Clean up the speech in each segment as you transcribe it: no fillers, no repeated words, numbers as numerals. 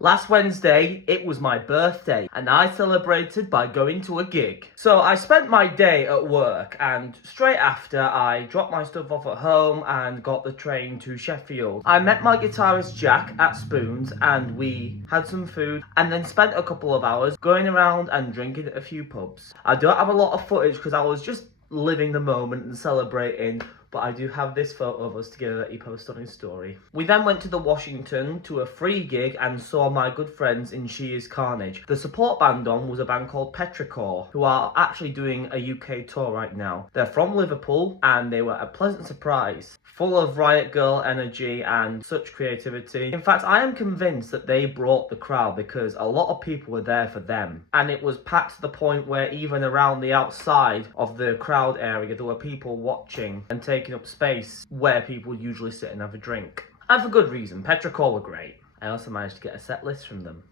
Last Wednesday, it was my birthday, and I celebrated by going to a gig. So I spent my day at work, and straight after, I dropped my stuff off at home and got the train to Sheffield. I met my guitarist Jack at Spoons, and we had some food, and then spent a couple of hours going around and drinking at a few pubs. I don't have a lot of footage because I was just living the moment and celebrating, but I do have this photo of us together that he posted on his story. We then went to the Washington to a free gig and saw my good friends in She Is Carnage. The support band on was a band called Petrichor, who are actually doing a UK tour right now. They're from Liverpool and they were a pleasant surprise, full of Riot Girl energy and such creativity. In fact, I am convinced that they brought the crowd because a lot of people were there for them. And it was packed to the point where even around the outside of the crowd area, there were people watching and taking up space where people would usually sit and have a drink. And for good reason. Petrichor were great. I also managed to get a set list from them.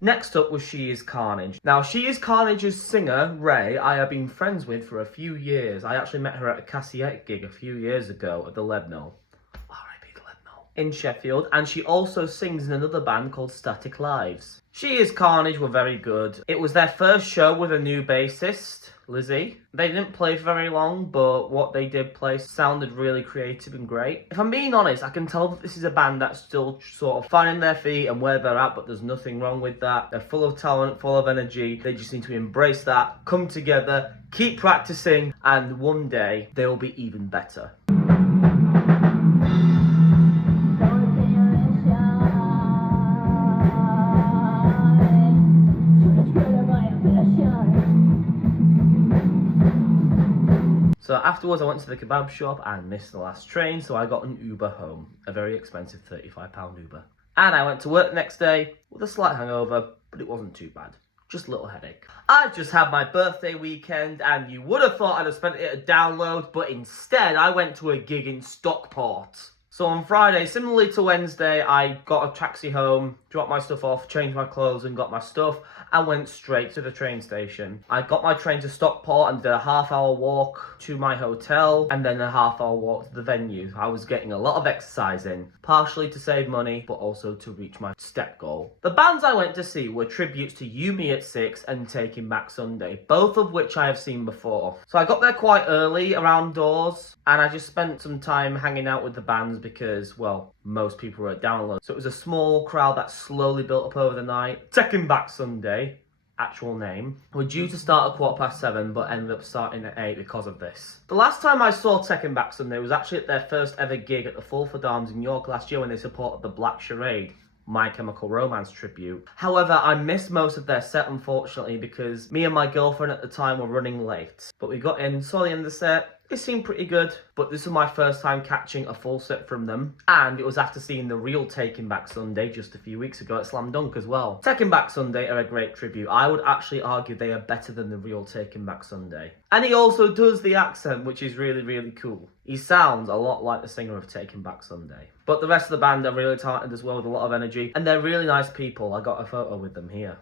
Next up was She Is Carnage. Now, She Is Carnage's singer, Ray, I have been friends with for a few years. I actually met her at a Cassette gig a few years ago at the Leadmill. In Sheffield, and she also sings in another band called Static Lives. She Is Carnage were very good. It was their first show with a new bassist, Lizzie. They didn't play for very long, but what they did play sounded really creative and great. If I'm being honest, I can tell that this is a band that's still sort of finding their feet and where they're at, but there's nothing wrong with that. They're full of talent, full of energy. They just need to embrace that, come together, keep practicing, and one day they will be even better. So afterwards I went to the kebab shop and missed the last train, so I got an Uber home. A very expensive £35 Uber. And I went to work the next day with a slight hangover, but it wasn't too bad. Just a little headache. I just had my birthday weekend, and you would have thought I'd have spent it at Download, but instead I went to a gig in Stockport. So on Friday, similarly to Wednesday, I got a taxi home, dropped my stuff off, changed my clothes and got my stuff, and went straight to the train station. I got my train to Stockport and did a half-hour walk to my hotel, and then a half-hour walk to the venue. I was getting a lot of exercise in, partially to save money, but also to reach my step goal. The bands I went to see were tributes to YouMeAtSix and Taking Back Sunday, both of which I have seen before. So I got there quite early, around doors, and I just spent some time hanging out with the bands because, well, most people were at Download. So it was a small crowd that slowly built up over the night. Taking Back Sunday, actual name, were due to start at 7:15, but ended up starting at 8 because of this. The last time I saw Taking Back Sunday was actually at their first ever gig at the Fulford Arms in York last year when they supported the Black Charade, My Chemical Romance tribute. However, I missed most of their set, unfortunately, because me and my girlfriend at the time were running late. But we got in, saw the end of the set. It seemed pretty good, but this was my first time catching a full set from them, and it was after seeing the real Taking Back Sunday just a few weeks ago at Slam Dunk as well. Taking Back Sunday are a great tribute. I would actually argue they are better than the real Taking Back Sunday. And he also does the accent, which is really, really cool. He sounds a lot like the singer of Taking Back Sunday. But the rest of the band are really talented as well, with a lot of energy, and they're really nice people. I got a photo with them here.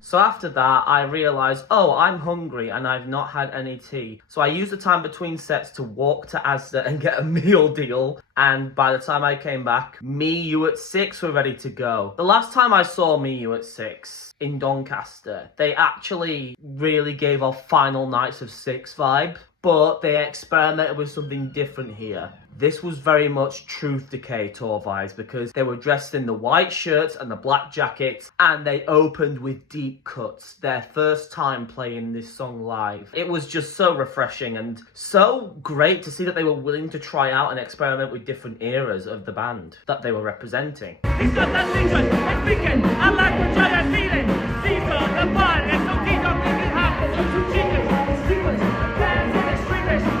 So after that, I realised, oh, I'm hungry and I've not had any tea. So I used the time between sets to walk to Asda and get a meal deal. And by the time I came back, YouMeAtSix were ready to go. The last time I saw YouMeAtSix in Doncaster, they actually really gave off Final Nights of Six vibe, but they experimented with something different here. This was very much Truth Decay tour vibes because they were dressed in the white shirts and the black jackets, and they opened with deep cuts. Their first time playing this song live. It was just so refreshing and so great to see that they were willing to try out and experiment with different eras of the band that they were representing. It's not that season, it's weekend, I like the giant feeling. Caesar, the bar, and so these are thinking happens. Two chickens, sequence, dancing extremists,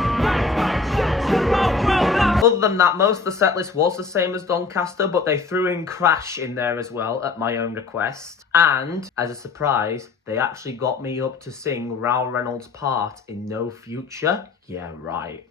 Other than that, most of the setlist was the same as Doncaster, but they threw in Crash in there as well at my own request. And, as a surprise, they actually got me up to sing Ralph Reynolds' part in No Future. Yeah, right.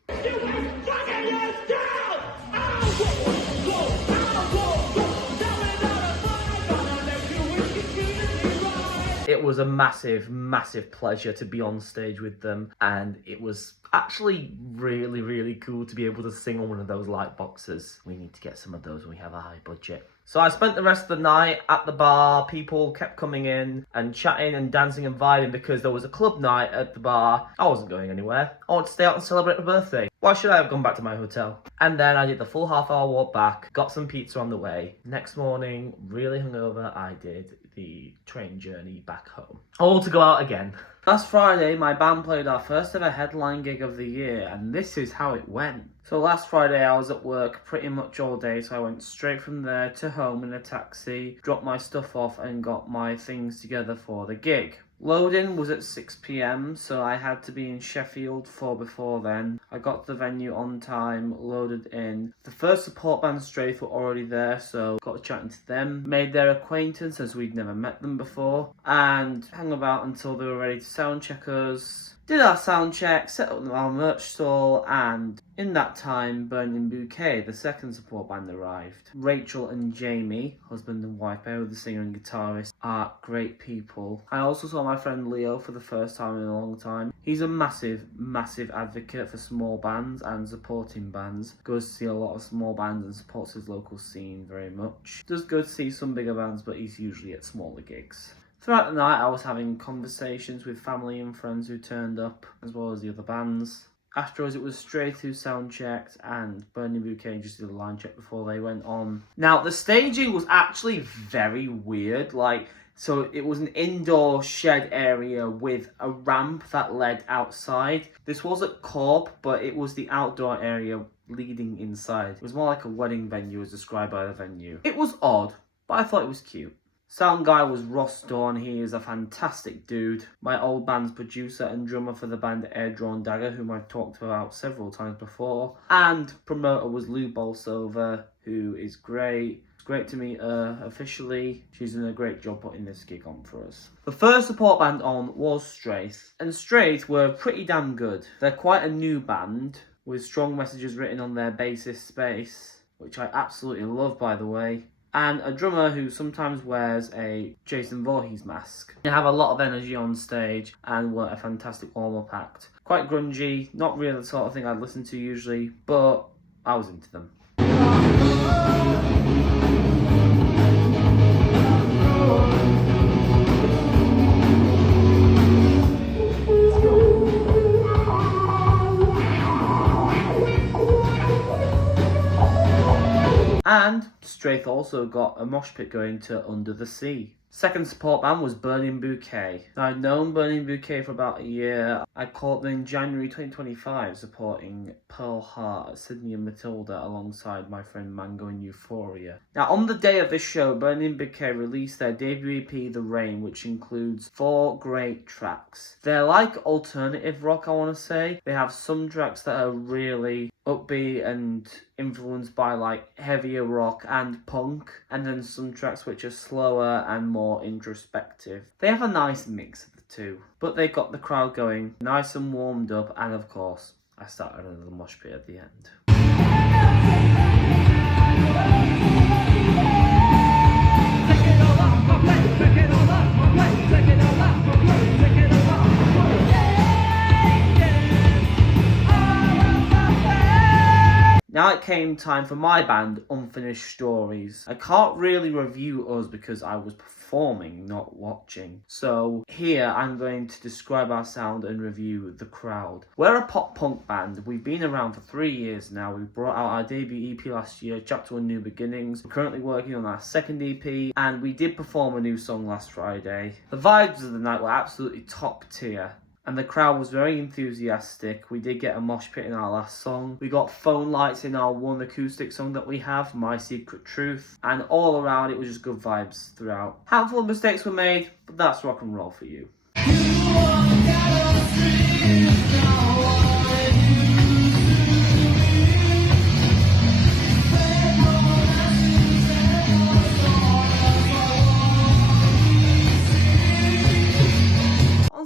was a massive, massive pleasure to be on stage with them, and it was actually really, really cool to be able to sing on one of those light boxes. We need to get some of those when we have a high budget. So I spent the rest of the night at the bar. People kept coming in and chatting and dancing and vibing because there was a club night at the bar. I wasn't going anywhere. I wanted to stay out and celebrate my birthday. Why should I have gone back to my hotel? And then I did the full half-hour walk back, got some pizza on the way. Next morning, really hungover, I did the train journey back home. All to go out again. Last Friday, my band played our first ever headline gig of the year, and this is how it went. So last Friday, I was at work pretty much all day, so I went straight from there to home in a taxi, dropped my stuff off, and got my things together for the gig. Loading was at 6 p.m, so I had to be in Sheffield before then. I got to the venue on time, loaded in. The first support band Straith were already there, so got chatting to them. Made their acquaintance as we'd never met them before, and hung about until they were ready to sound check us. Did our sound check, set up our merch stall, and in that time, Burning Bouquet, the second support band, arrived. Rachel and Jamie, husband and wife, both the singer and guitarist, are great people. I also saw my friend Leo for the first time in a long time. He's a massive, massive advocate for small bands and supporting bands. Goes to see a lot of small bands and supports his local scene very much. Does go to see some bigger bands, but he's usually at smaller gigs. Throughout the night, I was having conversations with family and friends who turned up, as well as the other bands. Afterwards, it was straight through sound checked, and Burning Bouquet just did a line check before they went on. Now, the staging was actually very weird. So it was an indoor shed area with a ramp that led outside. This was at Corp, but it was the outdoor area leading inside. It was more like a wedding venue as described by the venue. It was odd, but I thought it was cute. Sound guy was Ross Dawn. He is a fantastic dude. My old band's producer and drummer for the band Air Drawn Dagger, whom I've talked about several times before. And promoter was Lou Bolsover, who is great. It's great to meet her officially. She's done a great job putting this gig on for us. The first support band on was Straith, and Straith were pretty damn good. They're quite a new band with strong messages written on their bassist space, which I absolutely love, by the way. And a drummer who sometimes wears a Jason Voorhees mask. They have a lot of energy on stage and were a fantastic warm-up act. Quite grungy, not really the sort of thing I'd listen to usually, but I was into them. And Straith also got a mosh pit going to Under the Sea. Second support band was Burning Bouquet. I'd known Burning Bouquet for about a year. I caught them in January 2025 supporting Pearl Heart, Sidney and Matilda alongside my friend Mango and Euphoria. Now on the day of this show, Burning Bouquet released their debut EP The Rain, which includes 4 great tracks. They're like alternative rock, I want to say. They have some tracks that are really upbeat and influenced by like heavier rock and punk, and then some tracks which are slower and more introspective. They have a nice mix of the two, but they got the crowd going nice and warmed up, and of course I started another mosh pit at the end. Now it came time for my band, Unfinished Stories. I can't really review us because I was performing, not watching. So here I'm going to describe our sound and review the crowd. We're a pop punk band. We've been around for 3 years now. We brought out our debut EP last year, Chapter 1 New Beginnings. We're currently working on our second EP, and we did perform a new song last Friday. The vibes of the night were absolutely top tier, and the crowd was very enthusiastic. We did get a mosh pit in our last song. We got phone lights in our one acoustic song that we have, My Secret Truth. And all around it was just good vibes throughout. Handful of mistakes were made, but that's rock and roll for you.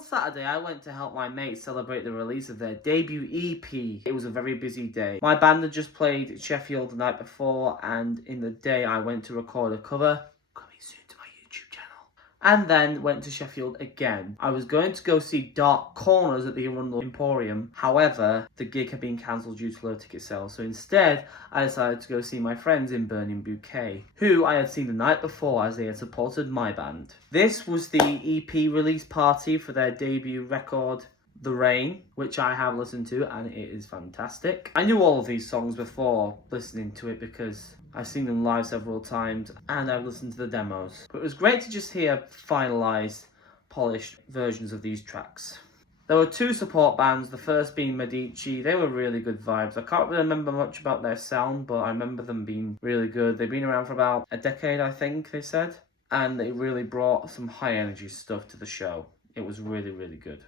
Saturday, I went to help my mates celebrate the release of their debut EP. It was a very busy day. My band had just played Sheffield the night before, and in the day I went to record a cover, coming soon to my YouTube channel, and then went to Sheffield again. I was going to go see Dark Corners at the Arundel Emporium. However, the gig had been cancelled due to low ticket sales, so instead I decided to go see my friends in Birmingham Bouquet, who I had seen the night before as they had supported my band. This was the EP release party for their debut record, The Rain, which I have listened to, and it is fantastic. I knew all of these songs before listening to it because I've seen them live several times and I've listened to the demos. But it was great to just hear finalised, polished versions of these tracks. There were two support bands, the first being Medici. They were really good vibes. I can't really remember much about their sound, but I remember them being really good. They've been around for about a decade, I think they said. And they really brought some high energy stuff to the show. It was really, really good.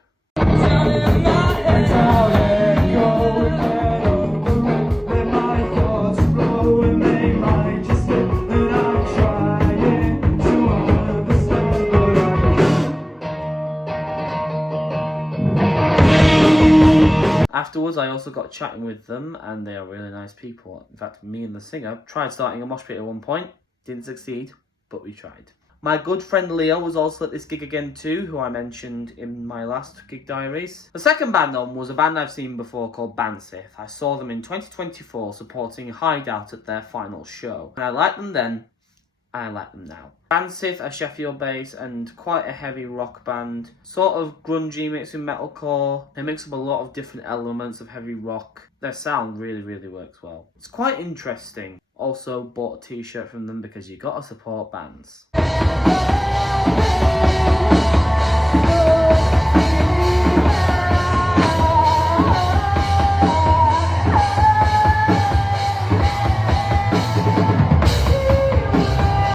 Afterwards, I also got chatting with them, and they are really nice people. In fact, me and the singer tried starting a mosh pit at one point. Didn't succeed, but we tried. My good friend Leo was also at this gig again too, who I mentioned in my last gig diaries. The second band on was a band I've seen before called Bansith. I saw them in 2024 supporting Hideout at their final show. And I liked them then, and I like them now. Bansith are Sheffield based and quite a heavy rock band, sort of grungy mixed with metalcore. They mix up a lot of different elements of heavy rock. Their sound really, really works well. It's quite interesting. Also bought a t-shirt from them because you gotta support bands.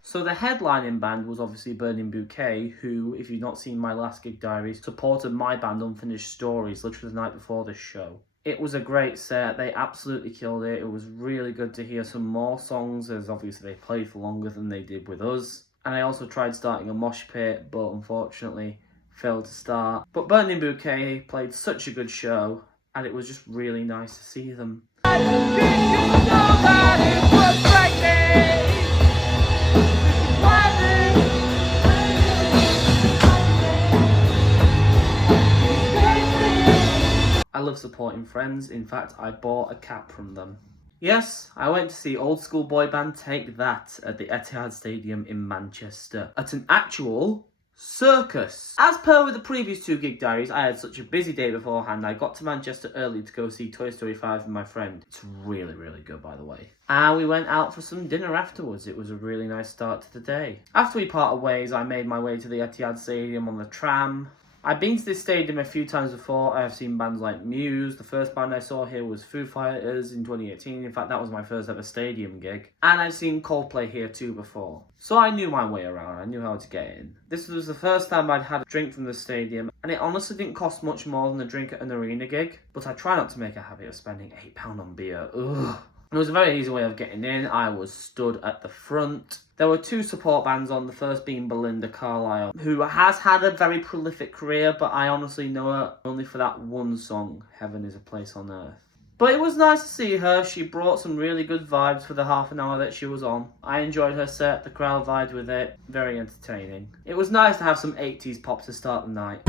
So the headlining band was obviously Birmingham Bouquet, who, if you've not seen my last gig diaries, supported my band Unfinished Stories literally the night before this show. It was a great set. They absolutely killed it. It was really good to hear some more songs, as obviously they played for longer than they did with us. And I also tried starting a mosh pit, but unfortunately failed to start. But Birmingham Bouquet played such a good show, and it was just really nice to see them. I love supporting friends. In fact, I bought a cap from them. Yes, I went to see old school boy band TakeThat at the Etihad Stadium in Manchester at an actual circus. As per with the previous two gig diaries, I had such a busy day beforehand. I got to Manchester early to go see Toy Story 5 with my friend. It's really, really good, by the way. And we went out for some dinner afterwards. It was a really nice start to the day. After we parted ways, I made my way to the Etihad Stadium on the tram. I've been to this stadium a few times before. I have seen bands like Muse. The first band I saw here was Foo Fighters in 2018. In fact, that was my first ever stadium gig. And I've seen Coldplay here too before. So I knew my way around. I knew how to get in. This was the first time I'd had a drink from the stadium, and it honestly didn't cost much more than a drink at an arena gig. But I try not to make a habit of spending £8 on beer. Ugh. It was a very easy way of getting in. I was stood at the front. There were two support bands on, the first being Belinda Carlisle, who has had a very prolific career, but I honestly know her only for that one song, Heaven is a Place on Earth. But it was nice to see her. She brought some really good vibes for the half an hour that she was on. I enjoyed her set, the crowd vibed with it, very entertaining. It was nice to have some 80s pop to start the night.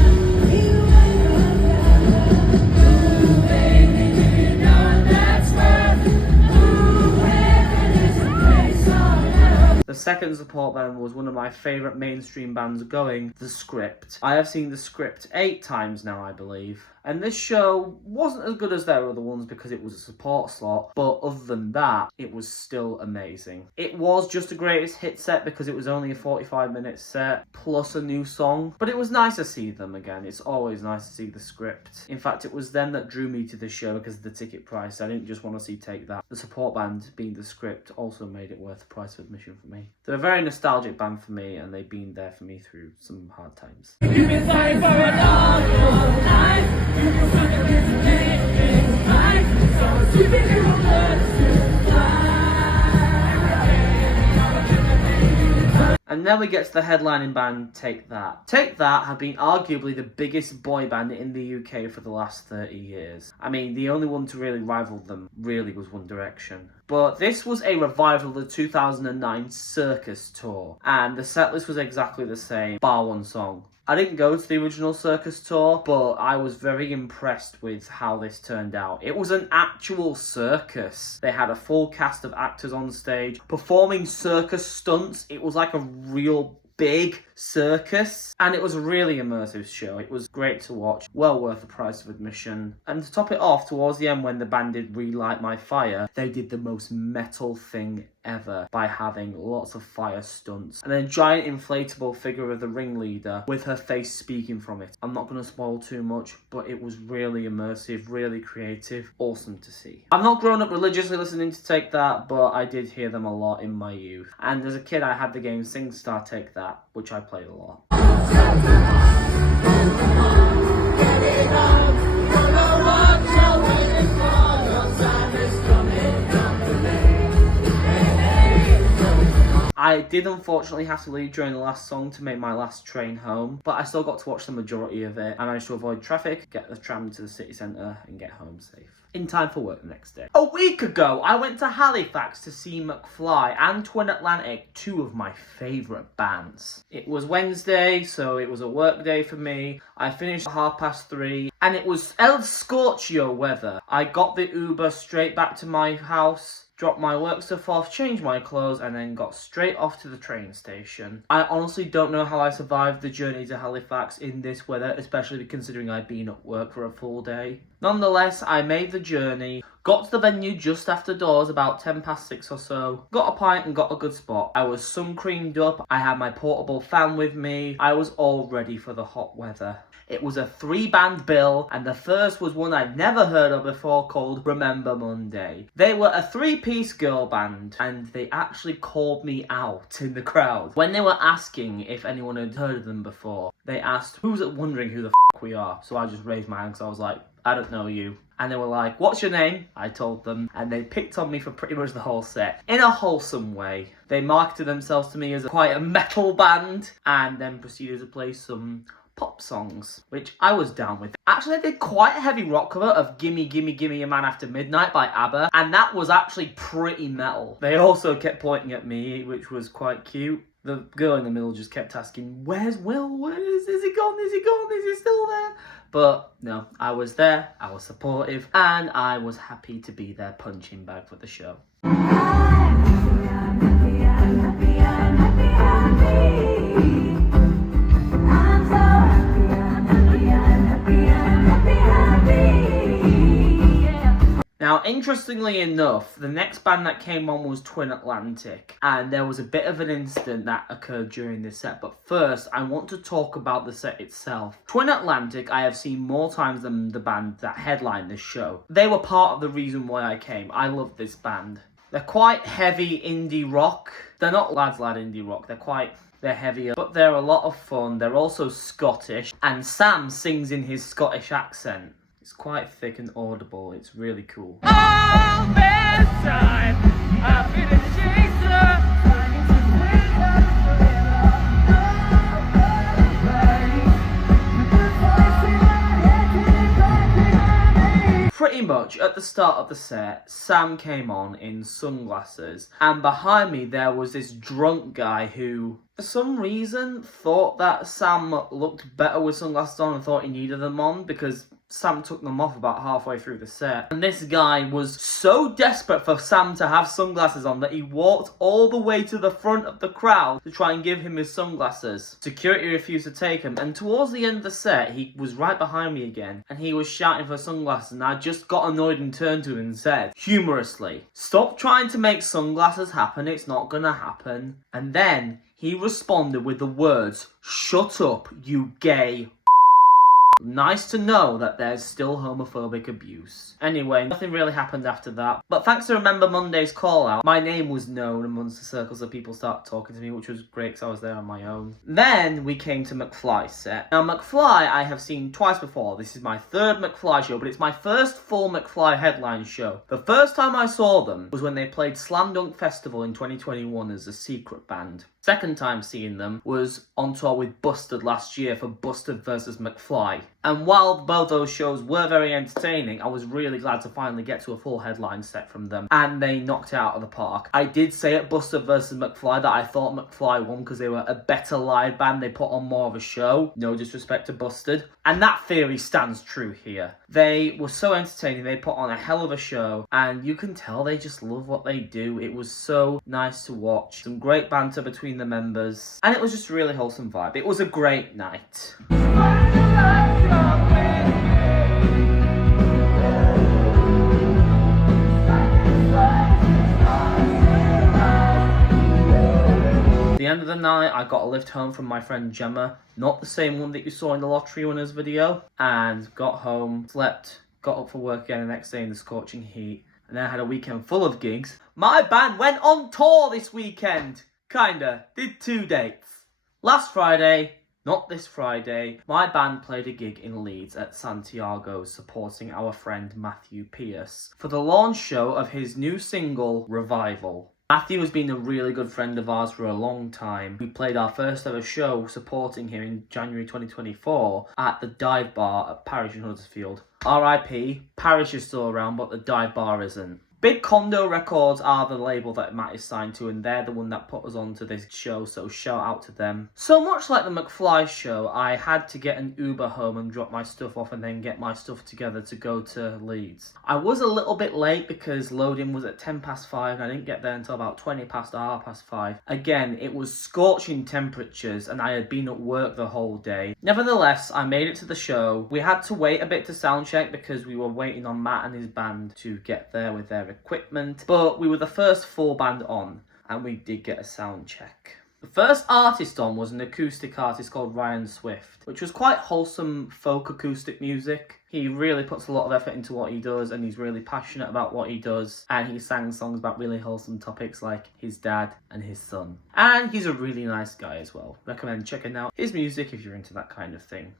The second support band was one of my favourite mainstream bands going, The Script. I have seen The Script 8 times now, I believe. And this show wasn't as good as their other ones because it was a support slot, but other than that, it was still amazing. It was just a greatest hit set because it was only a 45-minute set, plus a new song. But it was nice to see them again. It's always nice to see The Script. In fact, it was them that drew me to the show because of the ticket price. I didn't just want to see TakeThat. The support band, being The Script, also made it worth the price of admission for me. They're a very nostalgic band for me, and they've been there for me through some hard times. You've been fighting for a long, long life. You've been struggling to make things right. So sweep it in the fly. And then we get to the headlining band, TakeThat. TakeThat have been arguably the biggest boy band in the UK for the last 30 years. I mean, the only one to really rival them really was One Direction. But this was a revival of the 2009 Circus tour, and the setlist was exactly the same, bar one song. I didn't go to the original Circus tour, but I was very impressed with how this turned out. It was an actual circus. They had a full cast of actors on stage performing circus stunts. It was like a real big circus, and it was a really immersive show. It was great to watch, well worth the price of admission. And to top it off, towards the end when the band did Relight My Fire, they did the most metal thing ever by having lots of fire stunts and a giant inflatable figure of the ringleader with her face speaking from it. I'm not going to spoil too much, but it was really immersive, really creative, awesome to see. I've not grown up religiously listening to Take That, but I did hear them a lot in my youth, and as a kid I had the game SingStar Take That, which I played a lot. I did unfortunately have to leave during the last song to make my last train home, but I still got to watch the majority of it. I managed to avoid traffic, get the tram to the city centre and get home safe, in time for work the next day. A week ago, I went to Halifax to see McFly and Twin Atlantic, two of my favourite bands. It was Wednesday, so it was a work day for me. I finished at 3:30, and it was El Scorchio weather. I got the Uber straight back to my house, dropped my work stuff off, changed my clothes, and then got straight off to the train station. I honestly don't know how I survived the journey to Halifax in this weather, especially considering I'd been at work for a full day. Nonetheless, I made the journey, got to the venue just after doors, about 6:10 or so, got a pint and got a good spot. I was sun creamed up, I had my portable fan with me, I was all ready for the hot weather. It was a 3-band bill, and the first was one I'd never heard of before called Remember Monday. They were a 3-piece girl band, and they actually called me out in the crowd. When they were asking if anyone had heard of them before, they asked, who's wondering who the f*** we are? So I just raised my hand because I was like, I don't know you. And they were like, what's your name? I told them, and they picked on me for pretty much the whole set, in a wholesome way. They marketed themselves to me as quite a metal band, and then proceeded to play some pop songs, which I was down with. Actually, they did quite a heavy rock cover of Gimme Gimme Gimme a Man After Midnight by ABBA, and that was actually pretty metal. They also kept pointing at me, which was quite cute. The girl in the middle just kept asking, where's Will? Is he gone? Is he gone? Is he still there? But no, I was there, I was supportive, and I was happy to be their punching bag for the show. Now, interestingly enough, the next band that came on was Twin Atlantic, and there was a bit of an incident that occurred during this set, but first, I want to talk about the set itself. Twin Atlantic I have seen more times than the band that headlined this show. They were part of the reason why I came. I love this band. They're quite heavy indie rock. They're not lad indie rock, they're heavier, but they're a lot of fun. They're also Scottish, and Sam sings in his Scottish accent. It's quite thick and audible. It's really cool. All this time, I've been a chaser, trying to win Pretty much at the start of the set, Sam came on in sunglasses, and behind me there was this drunk guy who, for some reason, thought that Sam looked better with sunglasses on and thought he needed them on because Sam took them off about halfway through the set. And this guy was so desperate for Sam to have sunglasses on that he walked all the way to the front of the crowd to try and give him his sunglasses. Security refused to take them, and towards the end of the set, he was right behind me again, and he was shouting for sunglasses, and I just got annoyed and turned to him and said, humorously, stop trying to make sunglasses happen, it's not gonna happen. And then he responded with the words, shut up, you gay. Nice to know that there's still homophobic abuse. Anyway, nothing really happened after that. But thanks to Remember Monday's call out, my name was known amongst the circles of people started talking to me, which was great because I was there on my own. Then we came to McFly's set. Now McFly I have seen twice before. This is my third McFly show, but it's my first full McFly headline show. The first time I saw them was when they played Slam Dunk Festival in 2021 as a secret band. Second time seeing them was on tour with Busted last year for Busted versus McFly. And while both those shows were very entertaining, I was really glad to finally get to a full headline set from them. And they knocked it out of the park. I did say at Busted versus McFly that I thought McFly won because they were a better live band. They put on more of a show. No disrespect to Busted. And that theory stands true here. They were so entertaining. They put on a hell of a show. And you can tell they just love what they do. It was so nice to watch. Some great banter between the members. And it was just a really wholesome vibe. It was a great night. At the end of the night, I got a lift home from my friend Gemma, not the same one that you saw in the lottery winners video, and got home, slept, got up for work again the next day in the scorching heat, and then I had a weekend full of gigs. My band went on tour this weekend! Kinda. Did 2 dates. Last Friday, not this Friday, my band played a gig in Leeds at Santiago supporting our friend Matthew Pierce for the launch show of his new single, Revival. Matthew has been a really good friend of ours for a long time. We played our first ever show supporting him in January 2024 at the Dive Bar at Parish in Huddersfield. RIP, Parish is still around, but the Dive Bar isn't. Big Condo Records are the label that Matt is signed to, and they're the one that put us onto this show, so shout out to them. So much like the McFly show, I had to get an Uber home and drop my stuff off and then get my stuff together to go to Leeds. I was a little bit late because loading was at 5:10 and I didn't get there until about 20 past or 5:30. Again, it was scorching temperatures and I had been at work the whole day. Nevertheless, I made it to the show. We had to wait a bit to sound check because we were waiting on Matt and his band to get there with their equipment, but we were the first full band on and we did get a sound check. The first artist on was an acoustic artist called Ryan Swift, which was quite wholesome folk acoustic music. He really puts a lot of effort into what he does and he's really passionate about what he does, and he sang songs about really wholesome topics like his dad and his son. And he's a really nice guy as well. Recommend checking out his music if you're into that kind of thing.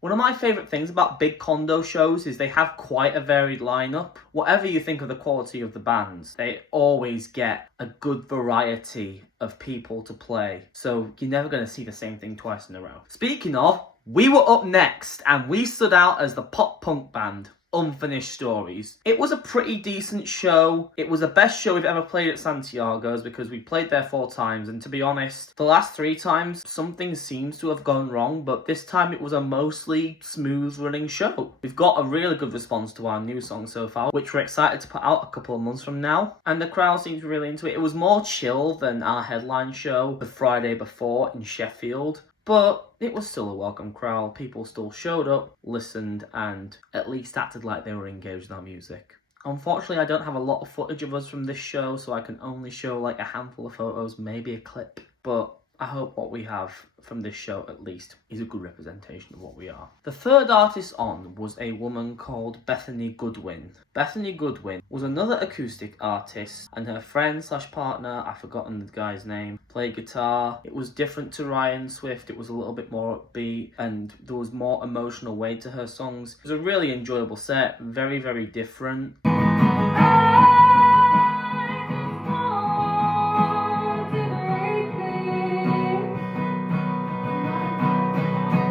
One of my favourite things about big condo shows is they have quite a varied lineup. Whatever you think of the quality of the bands, they always get a good variety of people to play. So you're never going to see the same thing twice in a row. Speaking of, we were up next and we stood out as the pop punk band Unfinished Stories. It was a pretty decent show. It was the best show we've ever played at Santiago's because we played there 4 times, and to be honest, the last 3 times something seems to have gone wrong, but this time it was a mostly smooth running show. We've got a really good response to our new song so far, which we're excited to put out a couple of months from now, and the crowd seems really into it. It was more chill than our headline show the Friday before in Sheffield, but it was still a welcome crowd. People still showed up, listened, and at least acted like they were engaged in our music. Unfortunately, I don't have a lot of footage of us from this show, so I can only show like a handful of photos, maybe a clip. But I hope what we have from this show, at least, is a good representation of what we are. The third artist on was a woman called Bethany Goodwin. Bethany Goodwin was another acoustic artist, and her friend slash partner, I've forgotten the guy's name, played guitar. It was different to Ryan Swift. It was a little bit more upbeat, and there was more emotional weight to her songs. It was a really enjoyable set, very, very different.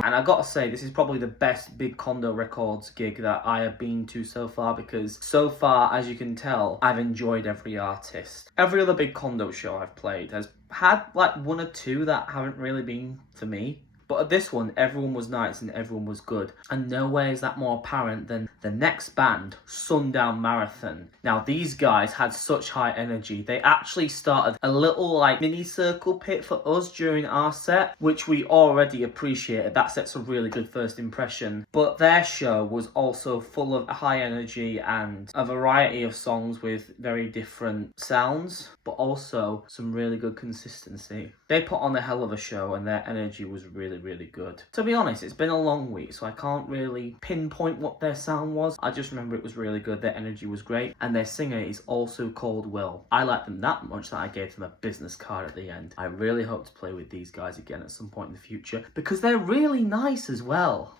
And I gotta say, this is probably the best Big Condo Records gig that I have been to so far, because so far, as you can tell, I've enjoyed every artist. Every other Big Condo show I've played has had like 1 or 2 that haven't really been for me. But at this one, everyone was nice and everyone was good. And nowhere is that more apparent than the next band, Sundown Marathon. Now, these guys had such high energy. They actually started a little like mini circle pit for us during our set, which we already appreciated. That sets a really good first impression. But their show was also full of high energy and a variety of songs with very different sounds, but also some really good consistency. They put on a hell of a show and their energy was really really, really good. To be honest, it's been a long week, so I can't really pinpoint what their sound was. I just remember it was really good, their energy was great, and their singer is also called Will. I like them that much that I gave them a business card at the end. I really hope to play with these guys again at some point in the future, because they're really nice as well.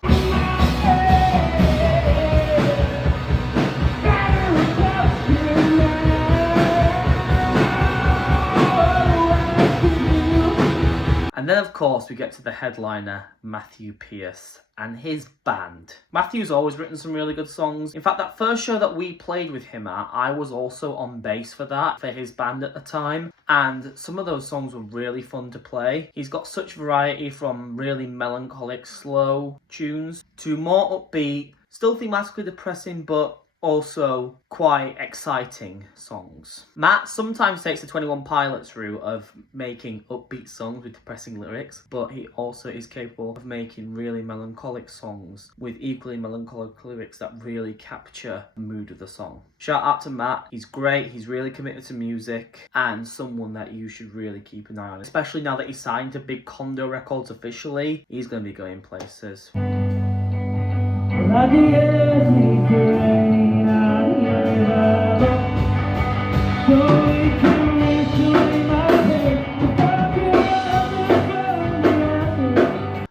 And then, of course, we get to the headliner, Matthew Pearce, and his band. Matthew's always written some really good songs. In fact, that first show that we played with him at, I was also on bass for that, for his band at the time. And some of those songs were really fun to play. He's got such variety, from really melancholic, slow tunes to more upbeat, still thematically depressing, but also quite exciting songs. Matt sometimes takes the 21 Pilots route of making upbeat songs with depressing lyrics, but he also is capable of making really melancholic songs with equally melancholic lyrics that really capture the mood of the song. Shout out to Matt, he's great, he's really committed to music, and someone that you should really keep an eye on, especially now that he's signed to Big Condo Records officially. He's going to be going places.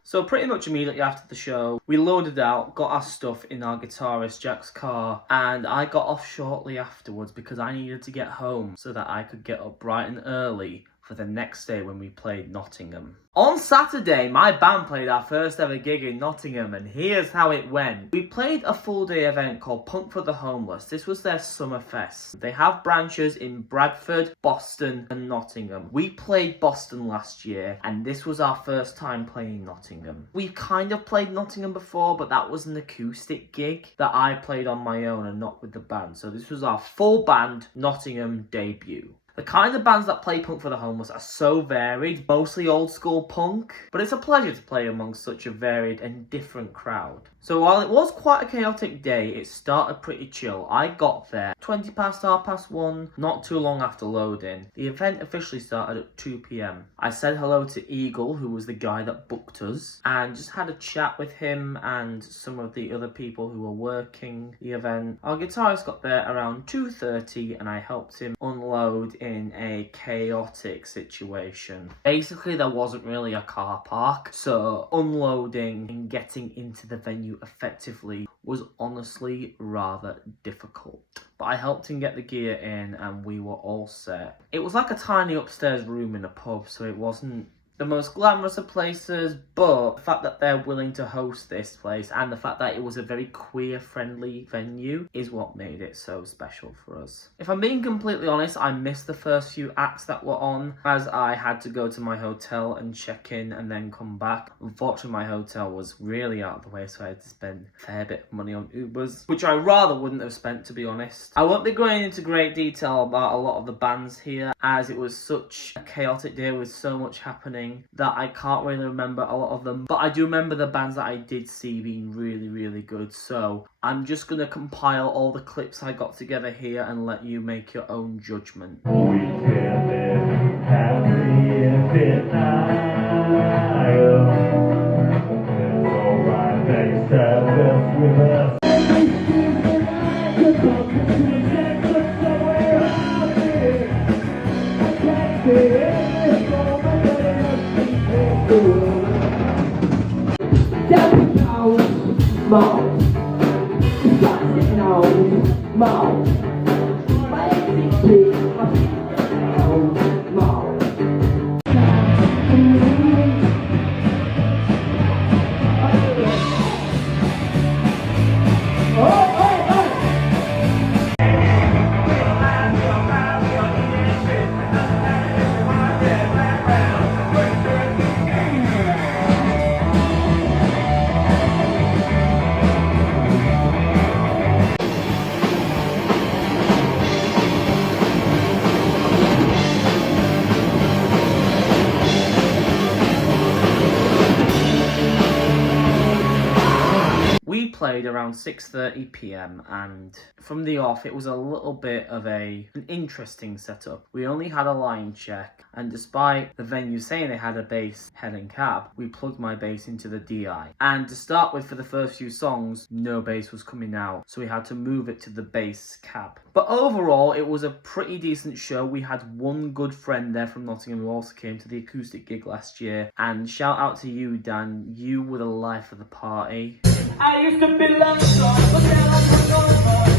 So pretty much immediately after the show, we loaded out, got our stuff in our guitarist Jack's car, and I got off shortly afterwards because I needed to get home so that I could get up bright and early for the next day when we played Nottingham. On Saturday, my band played our first ever gig in Nottingham, and here's how it went. We played a full day event called Punk for the Homeless. This was their summer fest. They have branches in Bradford, Boston and Nottingham. We played Boston last year, and this was our first time playing Nottingham. We've kind of played Nottingham before, but that was an acoustic gig that I played on my own and not with the band. So this was our full band Nottingham debut. The kind of bands that play Punk for the Homeless are so varied, mostly old school punk, but it's a pleasure to play amongst such a varied and different crowd. So while it was quite a chaotic day, it started pretty chill. I got there 20 past 1:30, not too long after loading. The event officially started at 2 p.m. I said hello to Eagle, who was the guy that booked us, and just had a chat with him and some of the other people who were working the event. Our guitarist got there around 2:30 and I helped him unload in a chaotic situation. Basically, there wasn't really a car park, so unloading and getting into the venue effectively was honestly rather difficult. But I helped him get the gear in and we were all set. It was like a tiny upstairs room in a pub, so it wasn't the most glamorous of places, but the fact that they're willing to host this place and the fact that it was a very queer-friendly venue is what made it so special for us. If I'm being completely honest, I missed the first few acts that were on, as I had to go to my hotel and check in and then come back. Unfortunately, my hotel was really out of the way, so I had to spend a fair bit of money on Ubers, which I rather wouldn't have spent, to be honest. I won't be going into great detail about a lot of the bands here, as it was such a chaotic day with so much happening that I can't really remember a lot of them, but I do remember the bands that I did see being really, really good. So I'm just going to compile all the clips I got together here and let you make your own judgment. We can live happy in denial. It's alright, thanks to this with us. We played around 6:30 p.m. and from the off it was a little bit of an interesting setup. We only had a line check, and despite the venue saying they had a bass, head and cab, we plugged my bass into the DI. And to start with, for the first few songs, no bass was coming out, so we had to move it to the bass cab. But overall, it was a pretty decent show. We had one good friend there from Nottingham who also came to the acoustic gig last year, and shout out to you, Dan. You were the life of the party. I used to be lost, but now I'm over.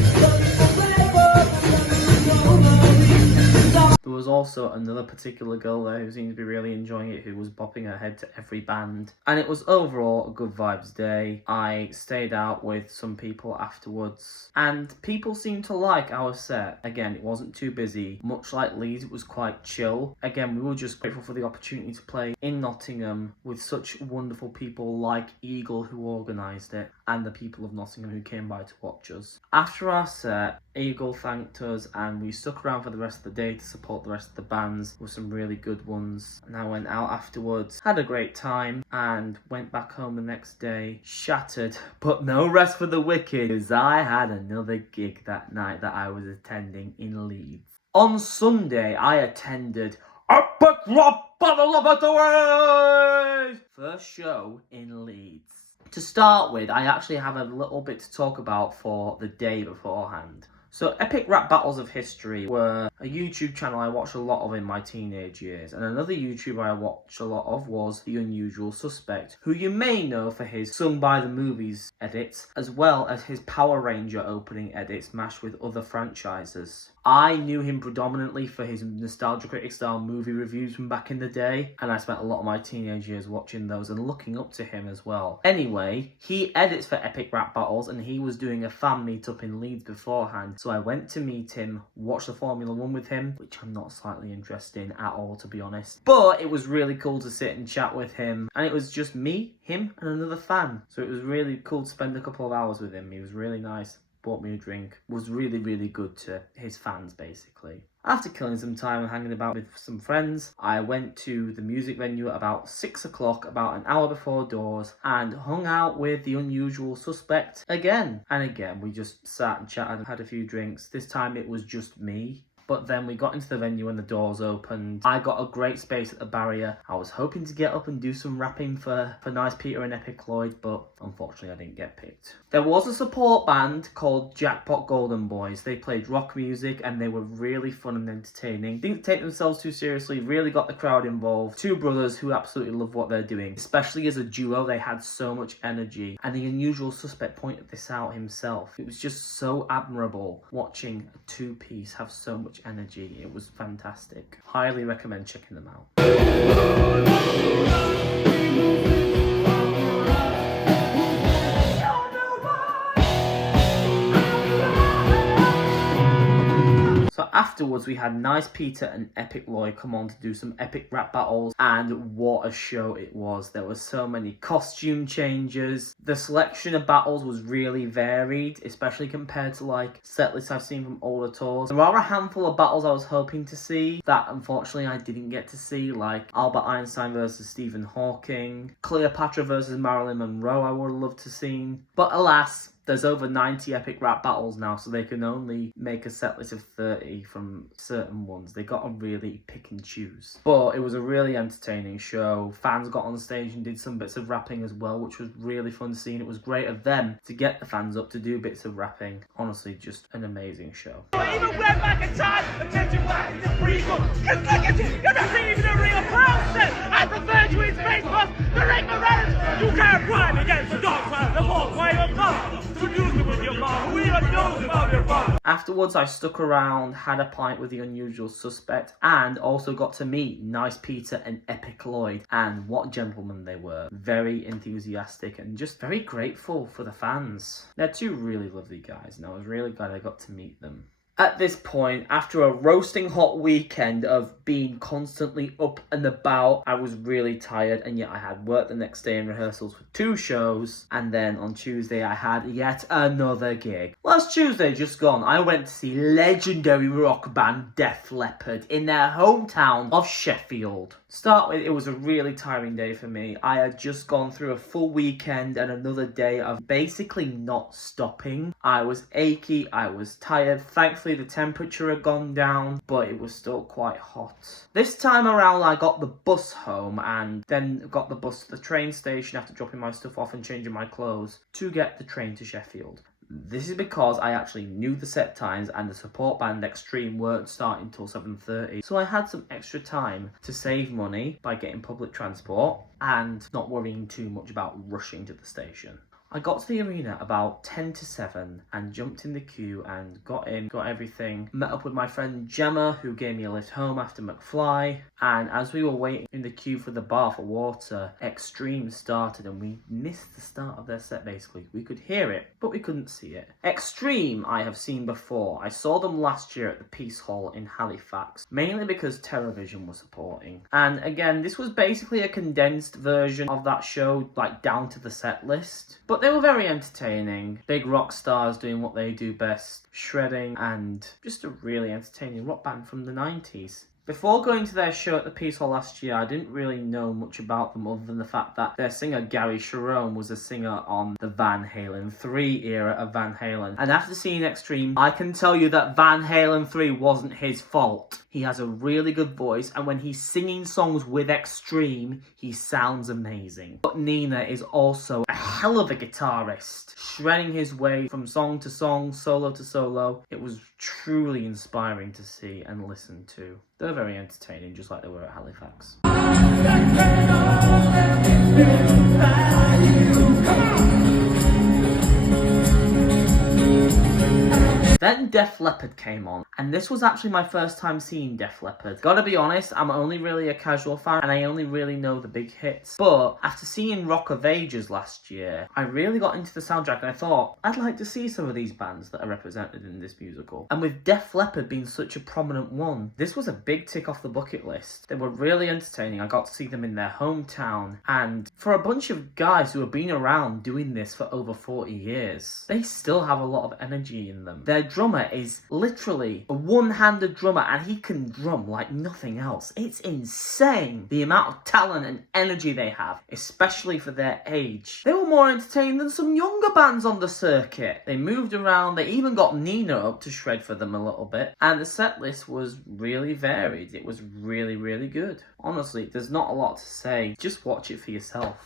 There was also another particular girl there who seemed to be really enjoying it, who was bopping her head to every band. And it was overall a good vibes day. I stayed out with some people afterwards, and people seemed to like our set. Again, it wasn't too busy. Much like Leeds, it was quite chill. Again, we were just grateful for the opportunity to play in Nottingham with such wonderful people like Eagle, who organised it, and the people of Nottingham who came by to watch us. After our set, Eagle thanked us, and we stuck around for the rest of the day to support the rest of the bands with some really good ones. And I went out afterwards, had a great time, and went back home the next day shattered, but no rest for the wicked, as I had another gig that night that I was attending in Leeds. On Sunday, I attended Epic Rap Battle of the World! First show in Leeds. To start with, I actually have a little bit to talk about for the day beforehand. So Epic Rap Battles of History were a YouTube channel I watched a lot of in my teenage years, and another YouTuber I watched a lot of was The Unusual Suspect, who you may know for his Sung by the Movies edits, as well as his Power Ranger opening edits mashed with other franchises. I knew him predominantly for his Nostalgia Critic style movie reviews from back in the day, and I spent a lot of my teenage years watching those and looking up to him as well. Anyway, he edits for Epic Rap Battles, and he was doing a fan meetup in Leeds beforehand, so I went to meet him, watch the Formula 1 with him, which I'm not slightly interested in at all, to be honest. But it was really cool to sit and chat with him, and it was just me, him, and another fan. So it was really cool to spend a couple of hours with him. He was really nice. Bought me a drink, was really good to his fans basically. After killing some time and hanging about with some friends, I went to the music venue at about 6 o'clock, about an hour before doors, and hung out with The Unusual Suspect again. And again, we just sat and chatted and had a few drinks. This time it was just me. But then we got into the venue and the doors opened. I got a great space at the barrier. I was hoping to get up and do some rapping for Nice Peter and Epic Lloyd, but unfortunately I didn't get picked. There was a support band called Jackpot Golden Boys. They played rock music and they were really fun and entertaining. Didn't take themselves too seriously, really got the crowd involved. Two brothers who absolutely love what they're doing. Especially as a duo, they had so much energy. And The Unusual Suspect pointed this out himself. It was just so admirable watching a two-piece have so much energy. It was fantastic. Highly recommend checking them out. So afterwards we had Nice Peter and Epic Lloyd come on to do some epic rap battles, and what a show it was. There were so many costume changes. The selection of battles was really varied, especially compared to like set lists I've seen from older tours. There are a handful of battles I was hoping to see that unfortunately I didn't get to see, like Albert Einstein versus Stephen Hawking, Cleopatra versus Marilyn Monroe I would have loved to see. But alas, there's over 90 epic rap battles now, so they can only make a set list of 30 from certain ones. They got to really pick and choose. But it was a really entertaining show. Fans got on stage and did some bits of rapping as well, which was really fun to see. And it was great of them to get the fans up to do bits of rapping. Honestly, just an amazing show. Even went back in time and sent you back into freedom. Cause look at you, you're not even a real person. I prefer to his Facebook, the ignorant. You can't run against the dog side, the whole way of God. Afterwards, I stuck around, had a pint with The Unusual Suspect, and also got to meet Nice Peter and Epic Lloyd. And what gentlemen they were. Very enthusiastic and just very grateful for the fans. They're two really lovely guys, and I was really glad I got to meet them. At this point, after a roasting hot weekend of being constantly up and about, I was really tired, and yet I had work the next day in rehearsals for 2 shows, and then on Tuesday I had yet another gig. Last Tuesday just gone, I went to see legendary rock band Def Leppard in their hometown of Sheffield. Start with, it was a really tiring day for me. I had just gone through a full weekend and another day of basically not stopping. I was achy, I was tired. Thankfully the temperature had gone down, but it was still quite hot. This time around I got the bus home and then got the bus to the train station after dropping my stuff off and changing my clothes to get the train to Sheffield. This is because I actually knew the set times and the support band Extreme weren't starting till 7:30. So I had some extra time to save money by getting public transport and not worrying too much about rushing to the station. I got to the arena about 10 to 7 and jumped in the queue and got in, got everything. Met up with my friend Gemma, who gave me a lift home after McFly. And as we were waiting in the queue for the bar for water, Extreme started and we missed the start of their set basically. We could hear it, but we couldn't see it. Extreme I have seen before. I saw them last year at the Piece Hall in Halifax, mainly because Television was supporting. And again, this was basically a condensed version of that show, like down to the set list. But they were very entertaining. Big rock stars doing what they do best, shredding, and just a really entertaining rock band from the 90s. Before going to their show at the Piece Hall last year, I didn't really know much about them other than the fact that their singer Gary Cherone was a singer on the Van Halen 3 era of Van Halen. And after seeing Extreme, I can tell you that Van Halen 3 wasn't his fault. He has a really good voice, and when he's singing songs with Extreme, he sounds amazing. But Nina is also a hell of a guitarist, shredding his way from song to song, solo to solo. It was truly inspiring to see and listen to. They're very entertaining, just like they were at Halifax. Then Def Leppard came on, and this was actually my first time seeing Def Leppard. Gotta be honest, I'm only really a casual fan, and I only really know the big hits. But after seeing Rock of Ages last year, I really got into the soundtrack, and I thought, I'd like to see some of these bands that are represented in this musical. And with Def Leppard being such a prominent one, this was a big tick off the bucket list. They were really entertaining. I got to see them in their hometown, and for a bunch of guys who have been around doing this for over 40 years, they still have a lot of energy in them. Their drummer is literally a one-handed drummer, and he can drum like nothing else. It's insane the amount of talent and energy they have, especially for their age. They were more entertaining than some younger bands on the circuit. They moved around, they even got Nina up to shred for them a little bit, and the set list was really varied. It was really, really good. Honestly, there's not a lot to say. Just watch it for yourself.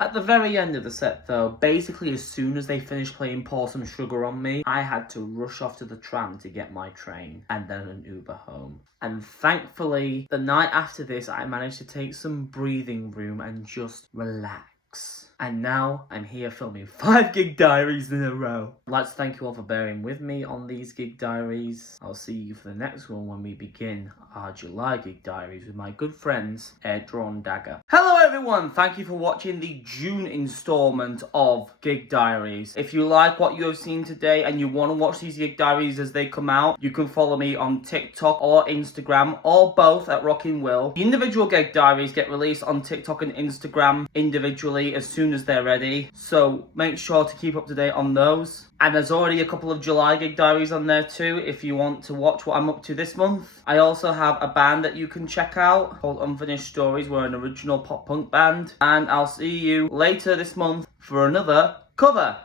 At the very end of the set though, basically as soon as they finished playing Pour Some Sugar on Me, I had to rush off to the tram to get my train and then an Uber home. And thankfully, the night after this, I managed to take some breathing room and just relax. And now I'm here filming 5 gig diaries in a row. I'd like to thank you all for bearing with me on these gig diaries. I'll see you for the next one when we begin our July gig diaries with my good friends, Air Drawn Dagger. Hello everyone, thank you for watching the June installment of Gig Diaries. If you like what you have seen today and you want to watch these gig diaries as they come out, you can follow me on TikTok or Instagram, or both at Rockin' Will. The individual gig diaries get released on TikTok and Instagram individually as soon as they're ready, so make sure to keep up to date on those. And there's already a couple of July gig diaries on there too if you want to watch what I'm up to this month. I also have a band that you can check out called Unfinished Stories. We're an original pop punk band, and I'll see you later this month for another cover.